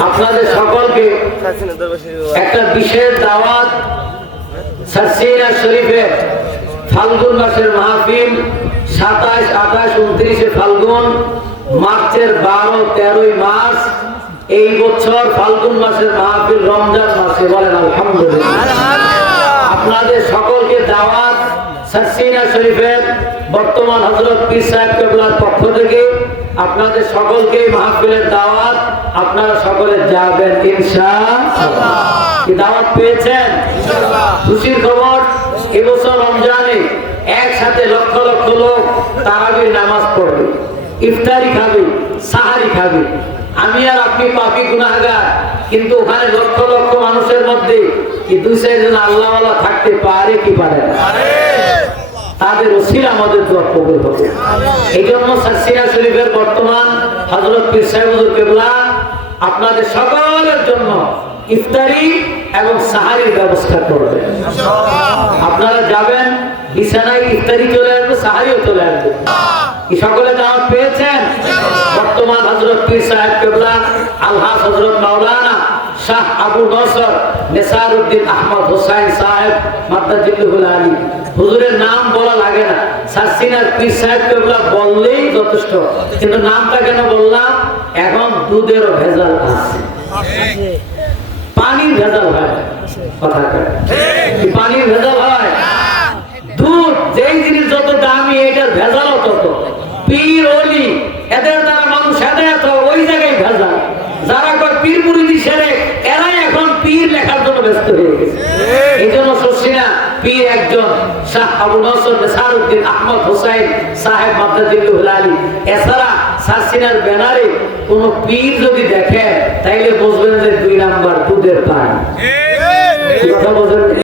আপনাদের সকলকে একটা বিশেষ দাওয়াত শরীফের ফাল্গুন মাসের মাহফিল সাতাশ, আঠাশ, উনত্রিশে ফাল্গুন, মার্চের বারো, তেরোই মার্চ। এই বছর ফাল্গুন মাসের মাহফিল রমজান মাসে বলেন আলহামদুলিল্লাহ আপনাদের সকলকে দাওয়াত শরীফের বর্তমান হজরত পীর সাহেব কেবলার পক্ষ থেকে আপনাদের সকলকে মাহফিলের দাওয়াত আপনারা সকলে যাবেন ইনশা কি দাওয়াত পেয়েছেন? খুশির খবর এবছর রমজানে একসাথে লক্ষ লক্ষ লোক তারাবির নামাজ পড়বে ইফতারি খাবে সাহারি খাবে। আমি আর আপনি পাপি গুনাহগার কিন্তু ওখানে লক্ষ লক্ষ মানুষের মধ্যে কি দুই চারজন আল্লাহওয়ালা থাকতে পারে কি পারে না? তাদের ওসির আমাদের দোয়া কবুল হবে। এই জন্য সাসিয়া শরীফের বর্তমান হজরত পীর সাহেব হুজুর কেবলা, আপনাদের সকলের জন্য ইফতারি এবং সাহারির ব্যবস্থা করবে। আপনারা যাবেন, বিছানায় ইফতারি চলে আসবে, সাহারিও চলে আসবে। কি সকলে দাওয়াত পেয়েছেন? বর্তমান হজরত পীর সাহেব কেবলা আলহাস হজরত মাওলানা শাহ আবু নসর নেসারউদ্দিন আহমদ হোসাইন সাহেব মাদ্দাজিল্লুল আলী। হুজুরের নাম বলা লাগে না। সাসিনার পীর সাহেব কেবলা বললেই যথেষ্ট। কিন্তু নামটা কেন বললাম? এখন দুধেরও ভেজাল আছে। পানির ভেজাল হয়, কথা। কি পানির ভেজাল হয়? দুধ, যেই জিনিস যত দামি, এটার ভেজালও তত। পীর, অলি, এদের দ্বারা মানুষ হেদায়ত ওই জায়গায় ভেজাল। যারা কয়, পীর মুরিদি সেরে এরাই এখন পীর লেখার জন্য ব্যস্ত হয়ে গেছে। এই জন্য শশিনা পীর একজন শাহ আবু নসর নেসারউদ্দিন আহমদ হোসাইন সাহেব মাদ্দাজিল্লুল আলী। এছাড়া সাসিনার ব্যানারে কোন পীর যদি দেখে তাইলে বুঝবেন যে দুই নাম্বার দুধের পান। কি কথা বোঝেন?